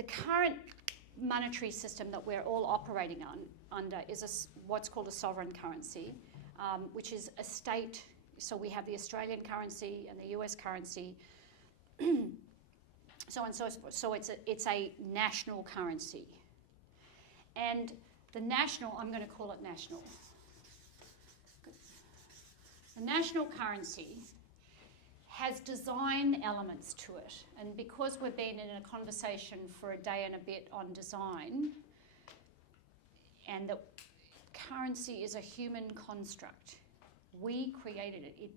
the current monetary system that we're all operating under is what's called a sovereign currency, which is a state. So we have the Australian currency and the US currency, so on. So it's a national currency, and the national, I'm going to call it national. The national currency has design elements to it, and because we've been in a conversation for a day and a bit on design, and that currency is a human construct. We created it.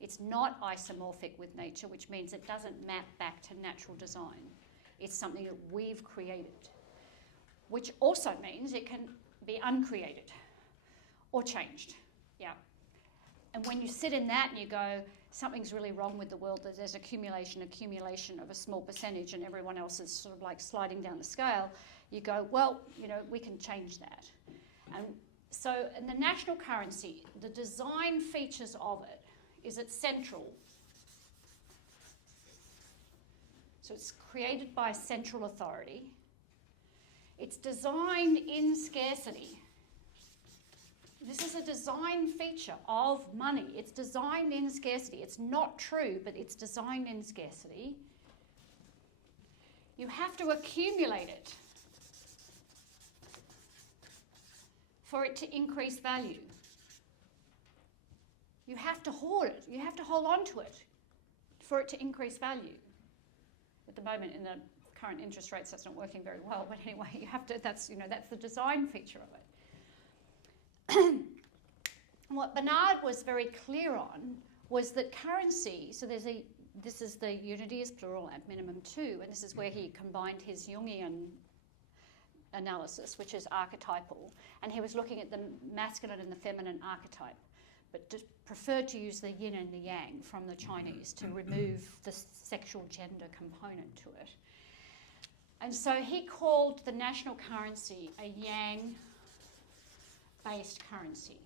It's not isomorphic with nature, which means it doesn't map back to natural design. It's something that we've created, which also means it can be uncreated or changed. Yeah. And when you sit in that and you go, something's really wrong with the world, there's accumulation of a small percentage and everyone else is sort of like sliding down the scale, you go, well, we can change that. And so in the national currency, the design features of it is it's central. So it's created by a central authority. It's designed in scarcity. This is a design feature of money. It's designed in scarcity. It's not true, but it's designed in scarcity. You have to accumulate it for it to increase value. You have to hoard it. You have to hold on to it for it to increase value. At the moment, in the current interest rates, that's not working very well. But anyway, you have to. That's the design feature of it. What Bernard was very clear on was that currency. So this is the unity is plural at minimum 2, and this is where he combined his Jungian analysis, which is archetypal, and he was looking at the masculine and the feminine archetype, but preferred to use the yin and the yang from the Chinese to remove the sexual gender component to it. And so he called the national currency a yang-based currency.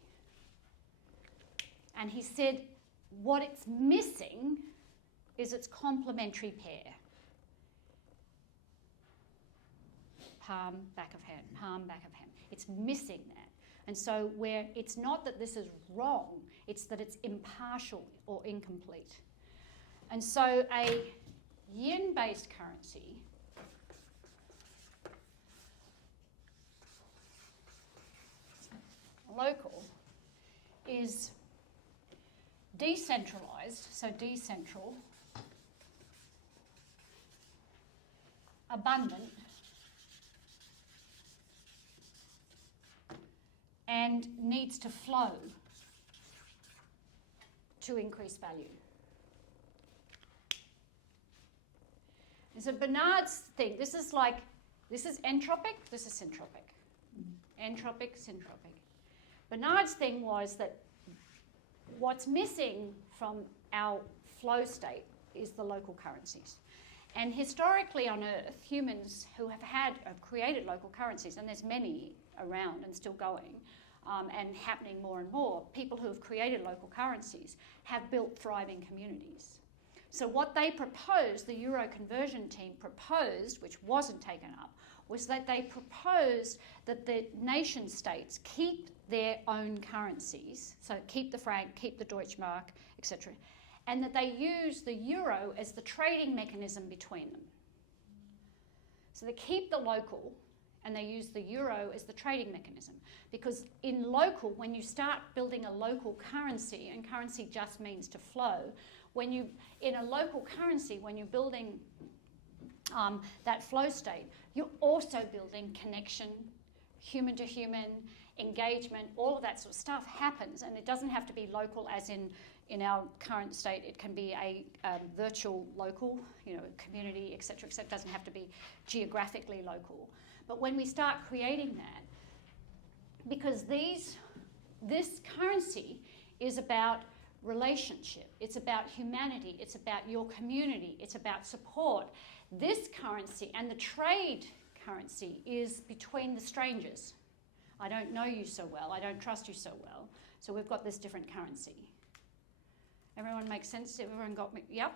And he said what it's missing is its complementary pair. Palm, back of hand, palm, back of hand. It's missing that. And so it's not that this is wrong, it's that it's impartial or incomplete. And so a yin-based currency local is decentralized, so decentral, abundant, and needs to flow to increase value. And so Bernard's thing, this is entropic, this is syntropic. Entropic, syntropic. Bernard's thing was that what's missing from our flow state is the local currencies. And historically on Earth, humans who have created local currencies, and there's many around and still going, and happening more and more, people who have created local currencies have built thriving communities. So what they proposed, the Euro conversion team proposed, which wasn't taken up, was that they proposed that the nation states keep their own currencies, so keep the franc, keep the Deutschmark, etc., and that they use the euro as the trading mechanism between them. So they keep the local and they use the euro as the trading mechanism. Because in local, when you start building a local currency, and currency just means to flow, in a local currency, when you're building that flow state, you're also building connection, human to human, engagement, all of that sort of stuff happens, and it doesn't have to be local as in our current state. It can be a virtual local, community, etc., etc. It doesn't have to be geographically local. But when we start creating that, because this currency is about relationship, it's about humanity, it's about your community, it's about support. This currency and the trade currency is between the strangers. I don't know you so well, I don't trust you so well, so we've got this different currency. Everyone makes sense? Everyone got me? Yep.